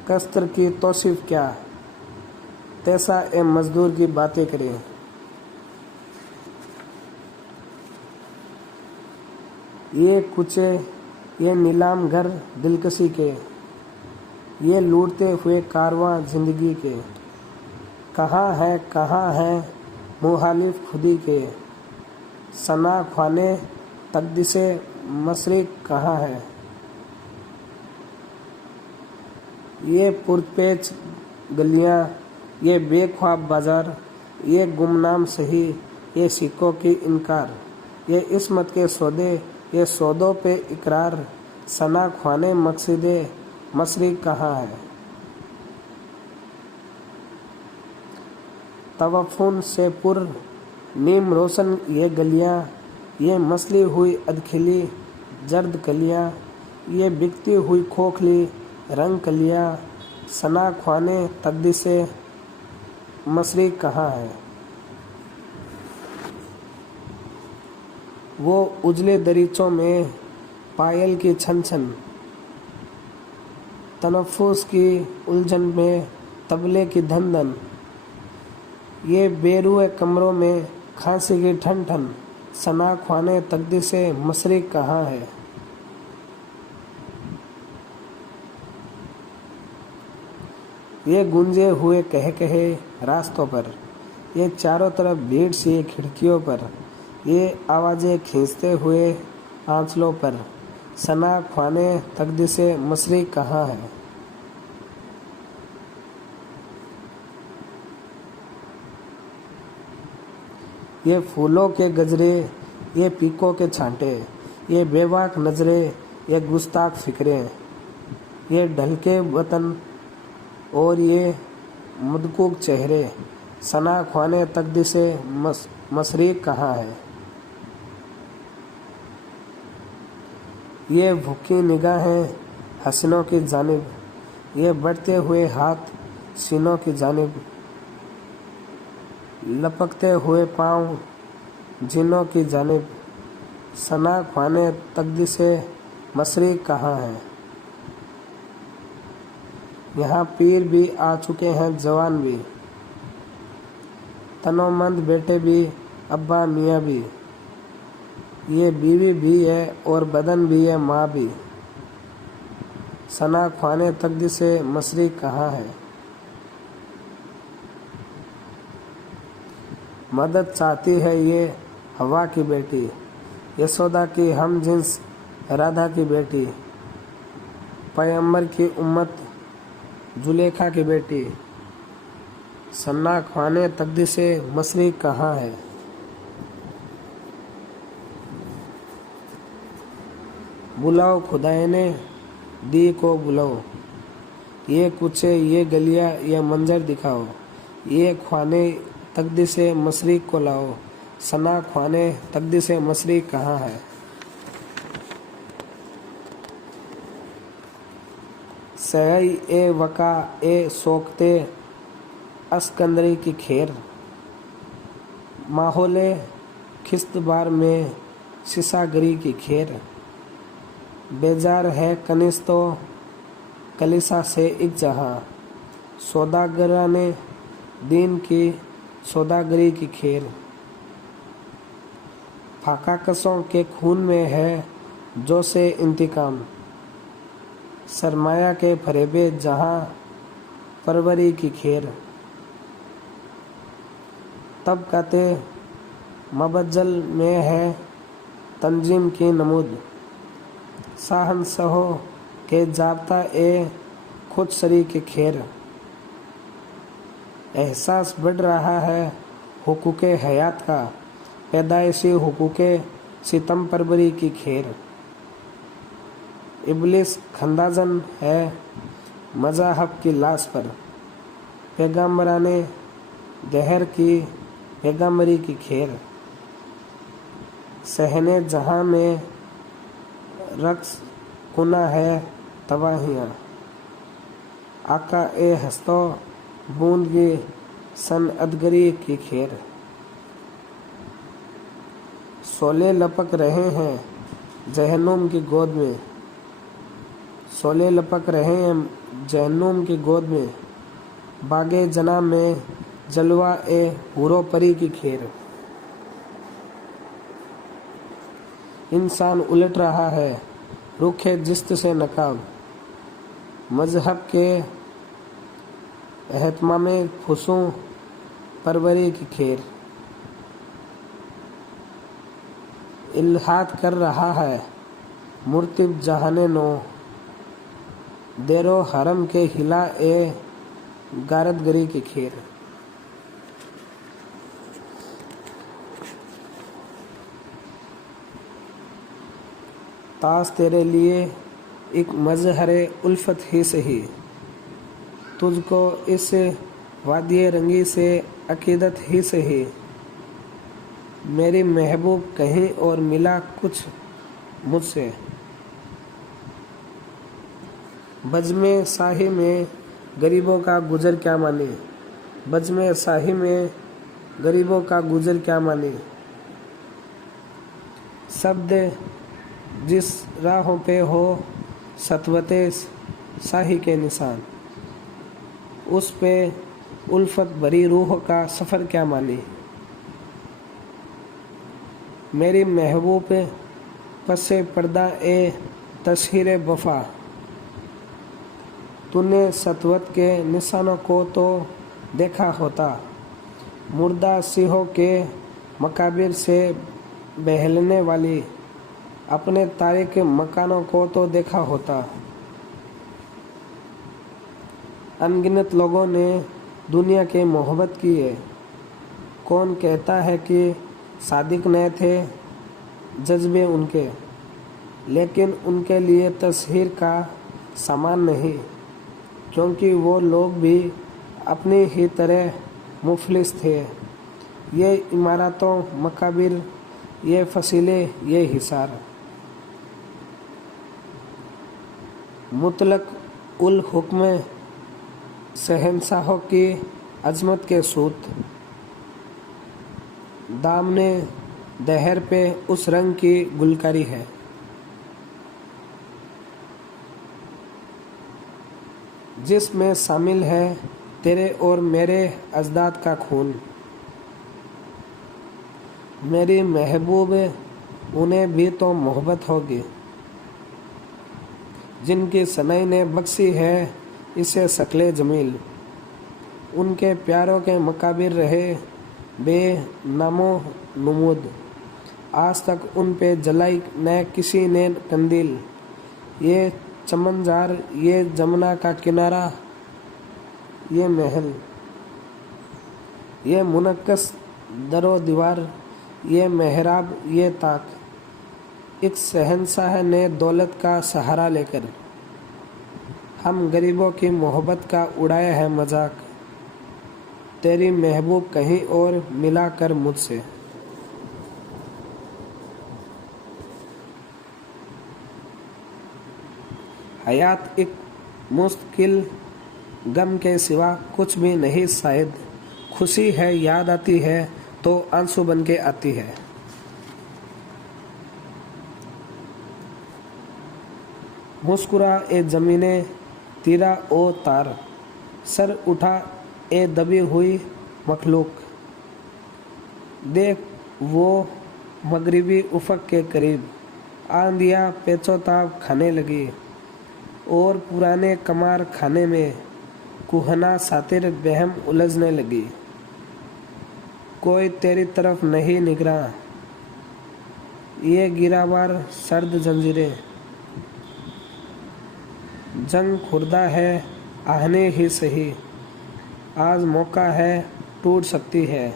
कस्तर की तौसीफ क्या, तैसा ए मजदूर की बातें करें। ये یہ نیلام گھر دلکشی کے، یہ لوٹتے ہوئے کارواں زندگی کے، کہاں ہے مخالف خودی کے، ثنا خوانے تقدیس مشرق کہاں ہے؟ یہ پرپیچ گلیاں، یہ بے خواب بازار، یہ گمنام صحیح، یہ سکوں کی انکار، یہ عصمت کے سودے، یہ سودوں پہ اقرار، ثنا خوانے مقصد مشرق کہاں ہے؟ توفن سے پر نیم روشن یہ گلیاں، یہ مسلی ہوئی ادکھلی زرد کلیاں، یہ بکتی ہوئی کھوکھلی رنگ کلیاں، ثنا خوانے تقدیس مشرق کہاں ہے؟ وہ اجلے دریچوں میں پائل کی چھن چھن، تنفس کی الجھن میں طبلے کی دھن دھن، یہ بیروئے کمروں میں کھانسی کی ٹھن ٹھن، ثنا خوانے تقدیس مشرق کہاں ہے؟ یہ گونجے ہوئے کہے راستوں پر، یہ چاروں طرف بھیڑ سی کھڑکیوں پر، یہ آوازیں کھینچتے ہوئے آنچلوں پر، ثنا خوانے تقدیس مشرق کہاں ہے؟ یہ پھولوں کے گجرے، یہ پیکوں کے چھانٹے، یہ بے باک نظریں، یہ گستاخ فکریں، یہ ڈھلکے وطن اور یہ مدکوک چہرے، ثنا خوانے تقدیس مشرق کہاں ہے؟ یہ بھوکی نگاہیں حسینوں کی جانب، یہ بڑھتے ہوئے ہاتھ سینوں کی جانب، لپکتے ہوئے پاؤں جینوں کی جانب، ثنا خوانے تقدیس مشرق کہاں ہے؟ یہاں پیر بھی آ چکے ہیں، جوان بھی، تنو مند بیٹے بھی، ابا میاں بھی، یہ بیوی بھی ہے اور بدن بھی ہے ماں بھی، ثنا خوانے تقدیس مشرق کہاں ہے؟ مدد چاہتی ہے یہ ہوا کی بیٹی، یسودا کی ہم جنس رادھا کی بیٹی، پیغمبر کی امت زلیخا کی بیٹی، ثنا خوانے تقدیس مشرق کہاں ہے؟ بلاؤ خدائے نے دی کو بلاؤ، یہ کوچے، یہ گلیاں، یہ منظر دکھاؤ، یہ خوانے تقدیس مشرق کو لاؤ، ثنا خوانے تقدیس مشرق کہاں ہے؟ سعی اے وقا اے سوکتے اسکندری کی کھیر، ماحول خست بار میں سیسا گری کی کھیر، بیزار ہے کنس تو کلیسا سے ایک جہاں، سوداگران دین کی سوداگری کی کھیر، پھاکا کسوں کے خون میں ہے جو سے انتقام، سرمایہ کے فریبے جہاں پروری کی کھیر، طبقات مبجل میں ہے تنظیم کی نمود، شاہنشاہوں کے ضابطہ اے خود سری کی کھیر، احساس بڑھ رہا ہے حقوق حیات کا، پیدائشی حقوق ستم پروری کی کھیر، ابلیس خندازن ہے مذاہب کی لاش پر، پیغمبران دہر کی پیغمبری کی کھیر، صحن جہاں میں رقص کنا ہے تباہیاں، آقا اے ہستو بوند کی صنعتگری کی کھیر، شعلے لپک رہے ہیں جہنم کی گود میں، شعلے لپک رہے ہیں جہنم کی گود میں، باغ جنا میں جلوہ اے حورو پری کی کھیر، انسان الٹ رہا ہے रुखे जिस्त से नकाब, मजहब के एहतमाम फुसूं परवरी की खैर। इल्हाद कर रहा है मुर्तिब जहाने नो, देरो हरम के हिला ए गारतगरी की खैर। ताश तेरे लिए एक मजहर उल्फत ही सही, तुझको इस वादिय रंगी से अकीदत ही सही। मेरी महबूब कहीं और मिला कुछ मुझसे, बज़्म साही में गरीबों का गुजर क्या माने, बज़्म साही में गरीबों का गुजर क्या माने। शब्द जिस राहों पे हो सतवते शाही के निशान, उस पे उल्फत भरी रूह का सफ़र क्या माने। मेरी महबूब पसे पर्दा ए तस्हीर वफा, तूने सतवत के निशानों को तो देखा होता। मुर्दा सिहों के मकाबिर से बहलने वाली अपने तारीख मकानों को तो देखा होता। अनगिनत लोगों ने दुनिया की मोहब्बत की है, कौन कहता है कि सादिक न थे जज्बे उनके, लेकिन उनके लिए तस्हीर का सामान नहीं, क्योंकि वो लोग भी अपनी ही तरह मुफलिस थे। ये इमारतों मकाबिर, ये फसीले, ये हिसार। मुतलक उल हुक्म शहंशाहों की अजमत के सूत, दामने दहर पे उस रंग की गुलकारी है। जिसमें शामिल है तेरे और मेरे अजदाद का खून। मेरी महबूब उन्हें भी तो मोहब्बत होगी, जिनकी सनई ने बख्शी है इसे शक्ले जमील। उनके प्यारों के मकाबिर रहे बे नामो नमूद, आज तक उन पे जलाई न किसी ने कंदील। ये चमनजार, ये जमुना का किनारा, ये महल, ये मुनक्कस दरो दीवार, ये मेहराब, ये ताक। एक शहंशाह ने दौलत का सहारा लेकर हम गरीबों की मोहब्बत का उड़ाया है मजाक। तेरी महबूब कहीं और मिला कर मुझसे। हयात एक मुश्किल गम के सिवा कुछ भी नहीं शायद, खुशी है याद आती है तो आंसू बन के आती है। मुस्कुरा ए जमीने तीरा ओ तार, सर उठा ए दबी हुई मखलूक। देख वो मगरिबी उफक के करीब आंधियाँ पेचोताब खाने लगी, और पुराने कमार खाने में कुहना सातिर बहम उलझने लगी। कोई तेरी तरफ नहीं निगरा, ये गिरावार सर्द जंजीरें। जंग खुर्दा है आहने ही सही, आज मौका है टूट सकती है।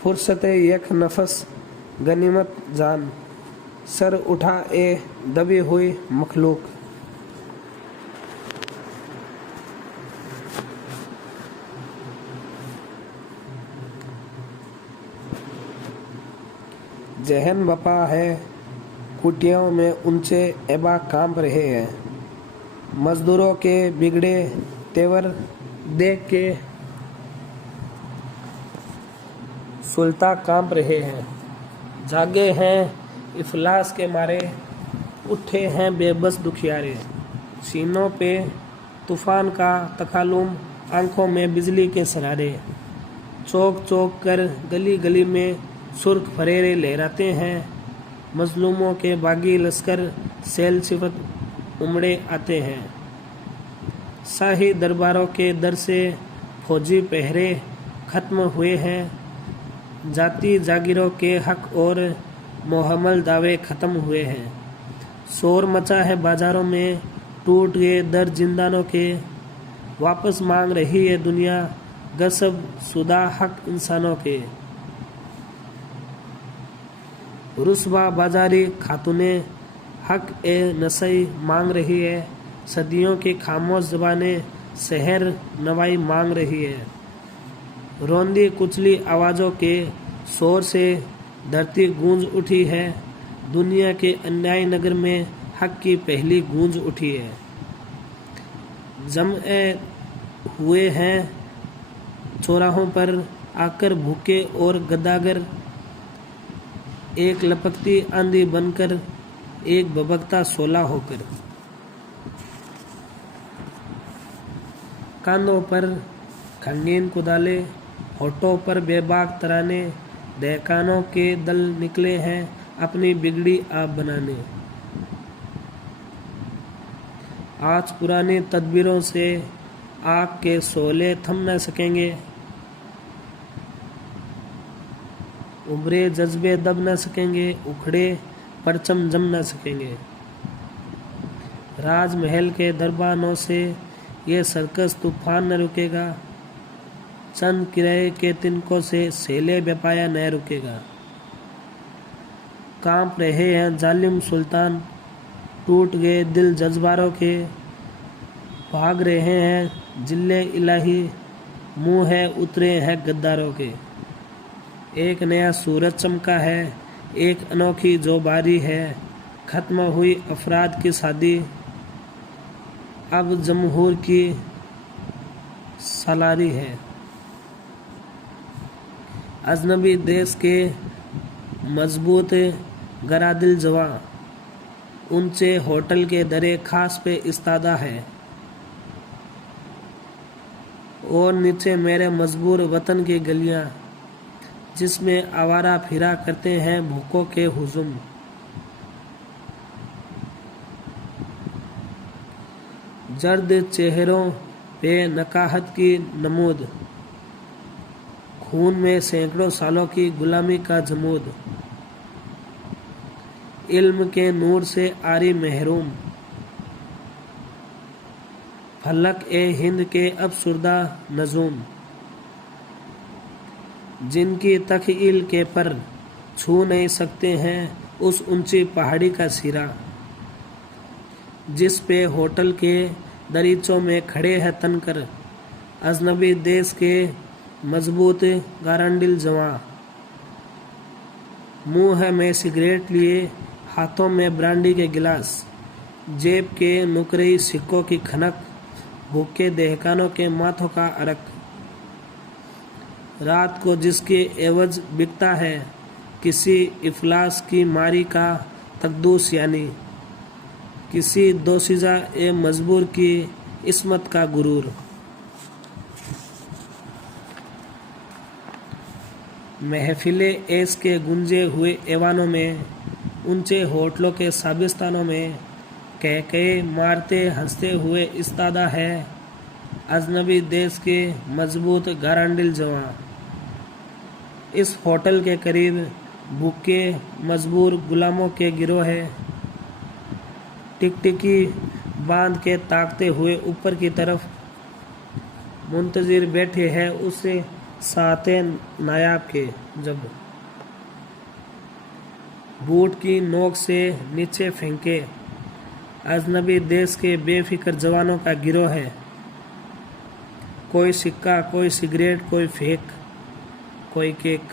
फुर्सते यक नफस गनीमत जान, सर उठा ए दबी हुई मखलूक। जहन बपा है कुटियों में ऊंचे एबा कांप रहे हैं। मजदूरों के बिगड़े तेवर देख के सुल्ता कांप रहे हैं। जागे हैं इफलास के मारे, उठे हैं बेबस दुखियारे। सीनों पे तूफान का तकालुम, आंखों में बिजली के सरारे। चौक चौक कर गली गली में सुर्ख फरेरे लहराते हैं। मजलूमों के बागी लश्कर सेल सिफत उमड़े आते हैं। शाही दरबारों के दर से फौजी पहरे खत्म हुए हैं। जाति जागीरों के हक और मोहम्मल दावे खत्म हुए हैं। शोर मचा है बाजारों में, टूट गए दर जिंदानों के। वापस मांग रही है दुनिया गसब शुदा हक इंसानों के। रुस्वा बाजारी खातूने हक ए नसई मांग रही है। सदियों की खामोश ज़बानें शहर नवाई मांग रही है। रोंदी कुचली आवाज़ों के शोर से धरती गूंज उठी है। दुनिया के अन्याय नगर में हक की पहली गूंज उठी है। जमे हुए हैं चौराहों पर आकर भूखे और गदागर, एक लपकती आंधी बनकर, एक भभकता शोला होकर। कांधों पर खंगीन कुदाले, होठों पर बेबाक तराने, दहकानों के दल निकले हैं अपनी बिगड़ी आप बनाने। आज पुरानी तदबीरों से आग के शोले थम न सकेंगे। उभरे जज्बे दब न सकेंगे, उखड़े परचम जम न सकेंगे। राजमहल के दरबानों से ये सर्कस तूफान न रुकेगा। चंद किराए के तिनकों से सेले बेपाया न रुकेगा। कांप रहे हैं जालिम सुल्तान, टूट गए दिल जज्बारों के। भाग रहे हैं जिले इलाही, मुंह है उतरे हैं गद्दारों के। एक नया सूरज चमका है, एक अनोखी जो बारी है। खत्म हुई अफराद की शादी, अब जमहूर की सालारी है। अजनबी देश के मजबूत गरादिल जवां, ऊंचे होटल के दरे खास पे इस्तादा है। और नीचे मेरे मजबूर वतन की गलियां, जिसमें आवारा फिरा करते हैं भूखों के हुजुम। जर्द चेहरों पे नकाहत की नमूद, खून में सैकड़ों सालों की गुलामी का जमूद। इल्म के नूर से आरी महरूम, फलक ए हिंद के अफसुर्दा नजूम। जिनकी तखील के पर छू नहीं सकते हैं उस ऊंची पहाड़ी का सिरा, जिस पे होटल के दरीचों में खड़े हैं तनकर अजनबी देश के मजबूत गारंडिल जवां। मुंह है में सिगरेट लिए, हाथों में ब्रांडी के गिलास, जेब के नुकरई सिक्कों की खनक, भूखे दहकानों के माथों का अरक। रात को जिसके एवज बिकता है किसी इफलास की मारी का तकदूस, यानी किसी दोशीजा ए मजबूर की इस्मत का गुरूर। महफिले ऐस के गुंजे हुए ऐवानों में, ऊंचे होटलों के साबिस्तानों में, कह कहे मारते हंसते हुए इस्तादा है अजनबी देश के मजबूत गारंडिल जवां। इस होटल के करीब भूखे मजबूर गुलामों के गिरोह है, टिकटिकी बांध के ताकते हुए ऊपर की तरफ मुंतजिर बैठे हैं उसे साते नायाब के। जब बूट की नोक से नीचे फेंके अजनबी देश के बेफिक्र जवानों का गिरोह है। कोई सिक्का, कोई सिगरेट, कोई फेंक, कोई केक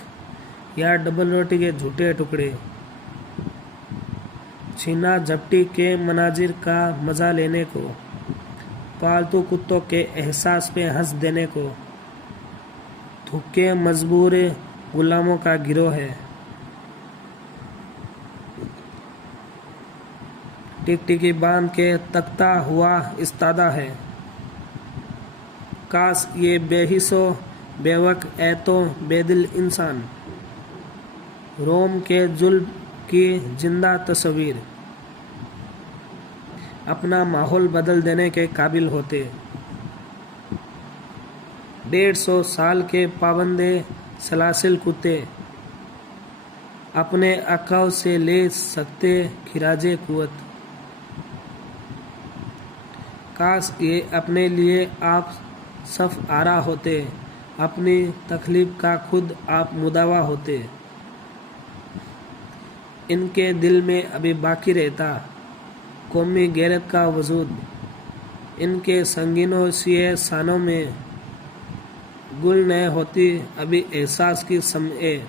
या डबल रोटी के झूठे टुकड़े। छीना झपटी के मनाजिर का मजा लेने को, पालतू कुत्तों के एहसास पे हंस देने को। थुक्के मजबूर गुलामों का गिरोह है। टिकटिकी बांध के तकता हुआ इस्तादा है। काश ये बेहिसो बेवक ए तो बेदिल इंसान, रोम के जुल्म की जिंदा तस्वीर। अपना माहौल बदल देने के काबिल होते। 150 साल के पाबंदे सलासिल कुत्ते अपने अकाव से ले सकते खिराजे कुवत। काश ये अपने लिए आप सफ आरा होते, अपनी तकलीफ का खुद आप मुदावा होते। इनके दिल में अभी बाकी रहता कौमी गैरत का वजूद, इनके संगीनों सिए सानों में गुल न होती अभी एहसास की समए।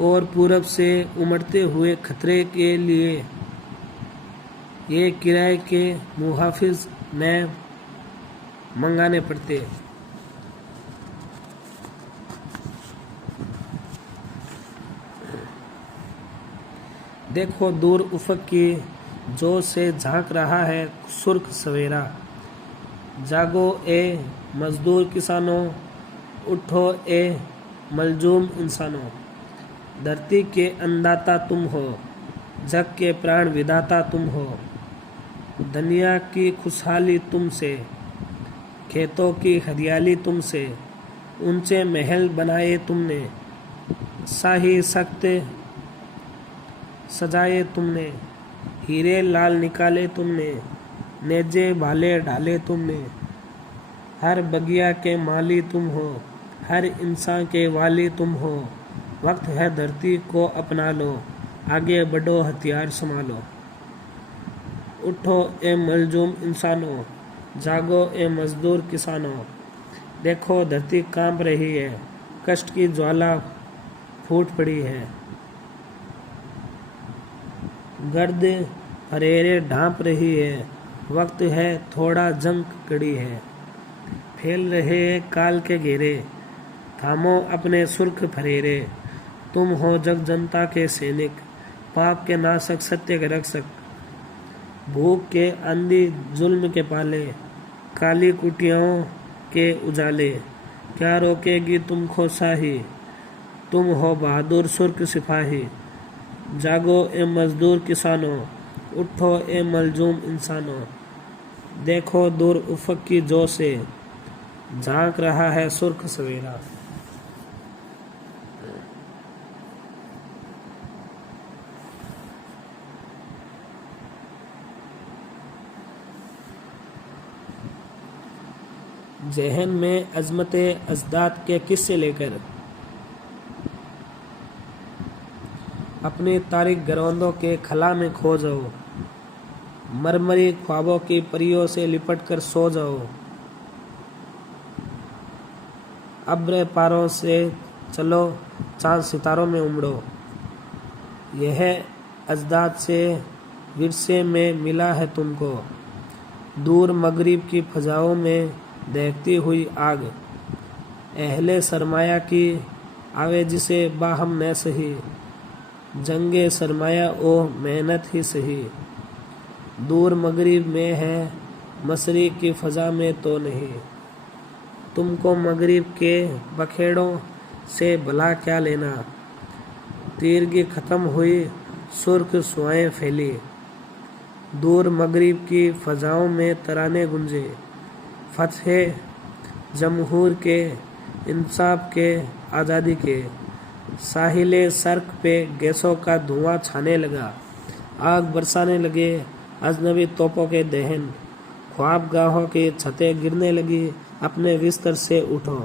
और पूरब से उमड़ते हुए खतरे के लिए ये किराए के मुहाफिज नए मंगाने पड़ते। देखो दूर उफक की जो से झांक रहा है सुर्ख सवेरा। जागो ए मजदूर किसानों, उठो ए मलजूम इंसानों। धरती के अन्नदाता तुम हो, जग के प्राण विधाता तुम हो। दुनिया की खुशहाली तुमसे, खेतों की हरियाली तुमसे। ऊंचे महल बनाए तुमने, शाही सख्त सजाए तुमने। हीरे लाल निकाले तुमने, नेजे भाले ढाले तुमने। हर बगिया के माली तुम हो, हर इंसान के वाली तुम हो। वक्त है धरती को अपना लो, आगे बढ़ो हथियार संभालो। उठो ए मलजूम इंसानों, जागो ए मजदूर किसानों। देखो धरती कांप रही है, कष्ट की ज्वाला फूट पड़ी है। गर्द फरेरे ढांप रही है, वक्त है थोड़ा जंग कड़ी है। फैल रहे काल के घेरे, थामो अपने सुर्ख फरेरे। तुम हो जग जनता के सैनिक, पाप के नाशक सत्य के रक्षक। भूख के आंधी जुल्म के पाले, काली कुटियाओं के उजाले। क्या रोकेगी तुमको शाही, तुम हो बहादुर सुर्ख सिपाही। जागो ए मजदूर किसानों, उठो ए मलजूम इंसानों। देखो दूर उफक की जो से झांक रहा है सुर्ख सवेरा। जहन में अजमते अजदाद के किस्से लेकर अपनी तारीख गरौंदों के खला में खो जाओ। मरमरी ख्वाबों की परियों से लिपट कर सो जाओ। अब्र पारों से चलो, चांद सितारों में उमड़ो। यह अजदाद से विरसे में मिला है तुमको, दूर मगरिब की फजाओं में दहकती हुई आग। अहले सरमाया की आवे जिसे बाहम न सही, जंगे सरमाया ओ मेहनत ही सही। दूर मगरिब में है, मशरिक की फजा में तो नहीं। तुमको मगरिब के बखेड़ों से भला क्या लेना। तीरगी ख़त्म हुई, सुर्ख सुआएं फैली। दूर मगरिब की फजाओं में तराने गुंजे। फतह जमहूर के, इंसाफ के, आज़ादी के। साहिले सर्क पे गैसों का धुआं छाने लगा। आग बरसाने लगे अजनबी तोपों के दहन। ख्वाब गाहों की छतें गिरने लगी। अपने बिस्तर से उठो,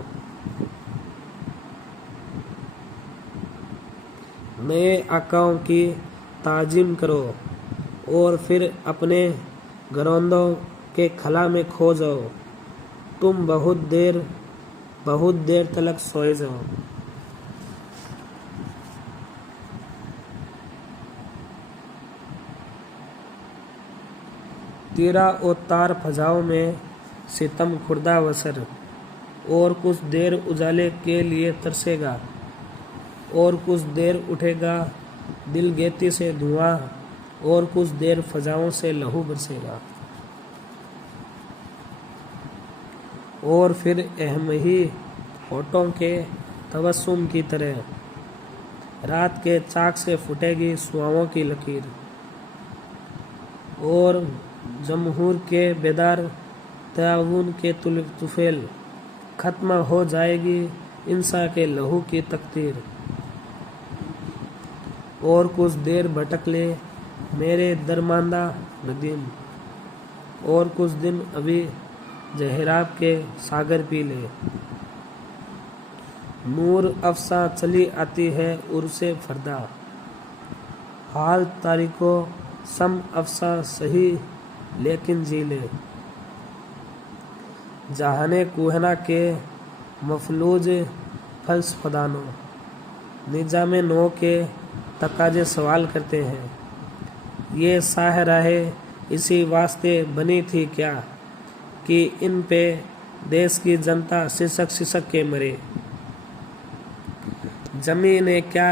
नए आकाओं की ताजीम करो और फिर अपने गरौंदों के खला में खो जाओ। तुम बहुत देर तलक सोए जाओ। तेरा और तार फजाओं में सितम खुर्दा वसर। और कुछ देर उजाले के लिए तरसेगा, और कुछ देर उठेगा दिल गेती से धुआं, और कुछ देर फजाओं से लहू बरसेगा। और फिर अहमही होठों के तबस्सुम की तरह रात के चाक से फुटेगी सुआओं की लकीर। اور جمہور کے بیدار تعاون کے طفیل ختم ہو جائے گی انسان کے لہو کی تقدیر۔ اور کچھ دیر بھٹک لے میرے درماندہ ندیم، اور کچھ دن ابھی جہراب کے ساگر پی لے۔ نور افساں چلی آتی ہے عرص فردا، حال تاریکو سم افساں سہی لیکن جی لے۔ جہانے کوہنا کے مفلوج فلسفدانوں نظام نو کے تقاضے سوال کرتے ہیں، یہ ساہ راہیں اسی واسطے بنی تھی کیا کہ ان پہ دیس کی جنتا سسک سسک کے مرے؟ زمین نے کیا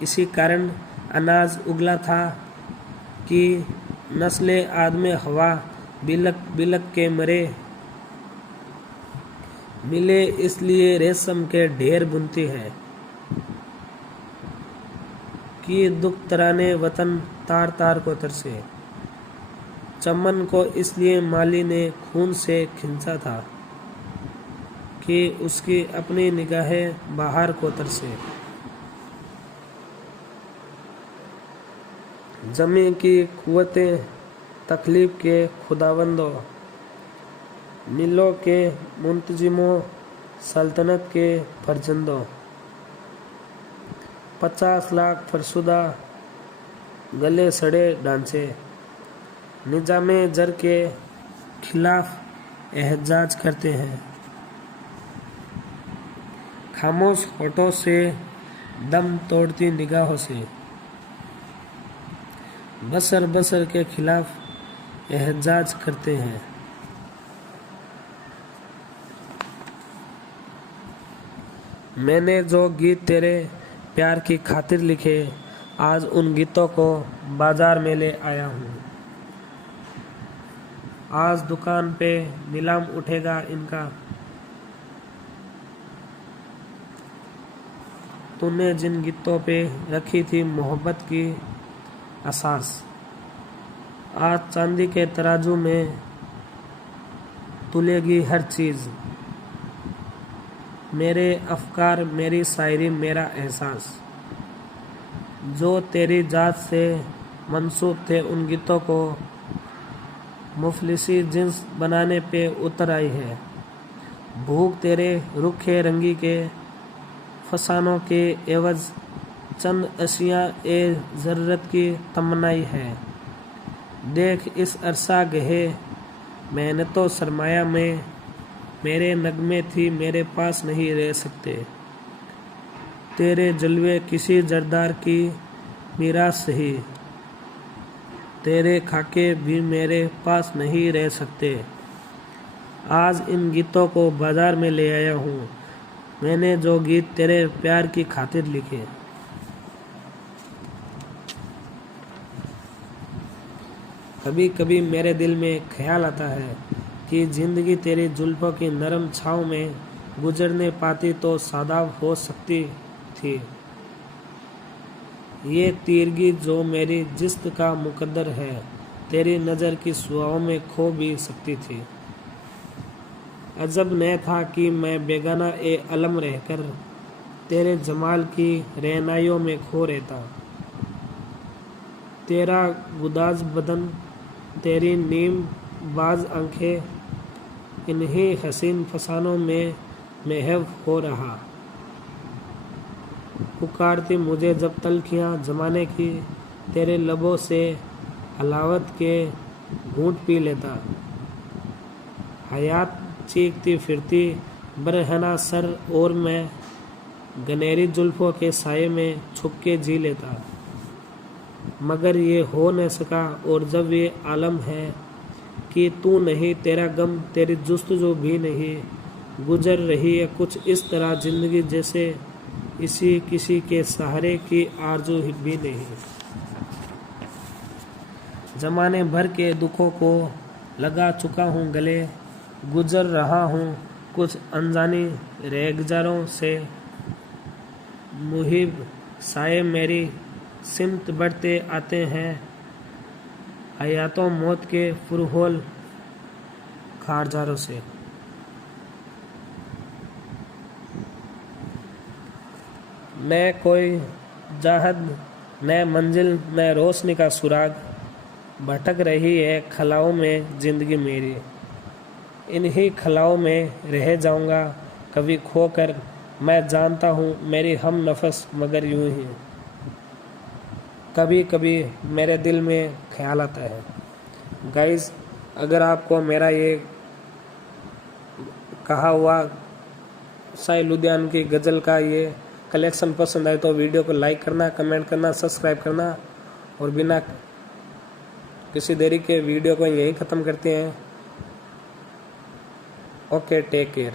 اسی کارن اناج اگلا تھا کہ نسل آدم ہوا بلک بلک کے مرے؟ ملے اس لیے ریشم کے ڈھیر بنتی ہے کہ دکھ ترانے وطن تار تار کو ترسے۔ چمن کو اس لیے مالی نے خون سے کھینچا تھا کہ اس کی اپنی نگاہیں بہار کو ترسے۔ زمین کی قوتیں تخلیق کے خداوندوں، ملوں کے منتظموں، سلطنت کے فرزندوں، 50 لاکھ فرسودہ گلے سڑے ڈھانچے نظام زر کے خلاف احتجاج کرتے ہیں۔ خاموش ہونٹوں سے دم توڑتی نگاہوں سے بسر بسر کے خلاف احتجاج کرتے ہیں۔ میں نے جو گیت تیرے پیار کی خاطر لکھے، آج ان گیتوں کو بازار میں لے آیا ہوں۔ آج دکان پہ نیلام اٹھے گا ان کا۔ تو نے جن گیتوں پہ رکھی تھی محبت کی اساس، آج چاندی کے ترازو میں تلے گی ہر چیز۔ میرے افکار، میری شاعری، میرا احساس، جو تیری ذات سے منسوب تھے ان گیتوں کو مفلسی جنس بنانے پہ اتر آئی ہے۔ بھوک تیرے رکھے رنگی کے فسانوں کے عوض چند اشیاء ضرورت کی تمنائی ہے۔ دیکھ اس عرصہ گہے محنت و سرمایہ میں میرے نغمے تھی میرے پاس نہیں رہ سکتے۔ تیرے جلوے کسی زردار کی میراث سہی، تیرے خاکے بھی میرے پاس نہیں رہ سکتے۔ آج ان گیتوں کو بازار میں لے آیا ہوں، میں نے جو گیت تیرے پیار کی خاطر لکھے۔ کبھی کبھی میرے دل میں خیال آتا ہے کہ زندگی تیری زلفوں کی نرم چھاؤں میں گزرنے پاتی تو شاداب ہو سکتی تھی۔ یہ تیرگی جو میری جست کا مقدر ہے تیری نظر کی سواؤں میں کھو بھی سکتی تھی۔ عجب نہ تھا کہ میں بیگانہ علم رہ کر تیرے جمال کی رہنائیوں میں کھو رہتا۔ تیرا گداز بدن، تیری نیم باز آنکھیں، انہی حسین فسانوں میں محو ہو رہا۔ پکارتی مجھے جب تلخیاں زمانے کی، تیرے لبوں سے حلاوت کے گھونٹ پی لیتا۔ حیات چیختی پھرتی برہنہ سر اور میں گنہری زلفوں کے سائے میں چھپ کے جی لیتا۔ مگر یہ ہو نہ سکا، اور جب یہ عالم ہے کہ تو نہیں، تیرا غم، تیری جستجو بھی نہیں، گزر رہی ہے کچھ اس طرح زندگی جیسے اسی کسی کے سہارے کی آرزو بھی نہیں۔ زمانے بھر کے دکھوں کو لگا چکا ہوں گلے، گزر رہا ہوں کچھ انجانی ریگزاروں سے۔ محب سائے میری سمت بڑھتے آتے ہیں، हयातो मौत के पुरहोल खारजारों से। न कोई जहद, न मंजिल, न रोशनी का सुराग, भटक रही है खलाओं में जिंदगी मेरी। इन्हीं खलाओं में रह जाऊंगा कभी खोकर, मैं जानता हूँ मेरी हम नफस मगर यूं ही। कभी कभी मेरे दिल में ख्याल आता है। गाइस, अगर आपको मेरा ये कहा हुआ साई लुधियान की गज़ल का ये कलेक्शन पसंद आए तो वीडियो को लाइक करना, कमेंट करना, सब्सक्राइब करना। और बिना किसी देरी के वीडियो को यहीं ख़त्म करते हैं। Okay, take care.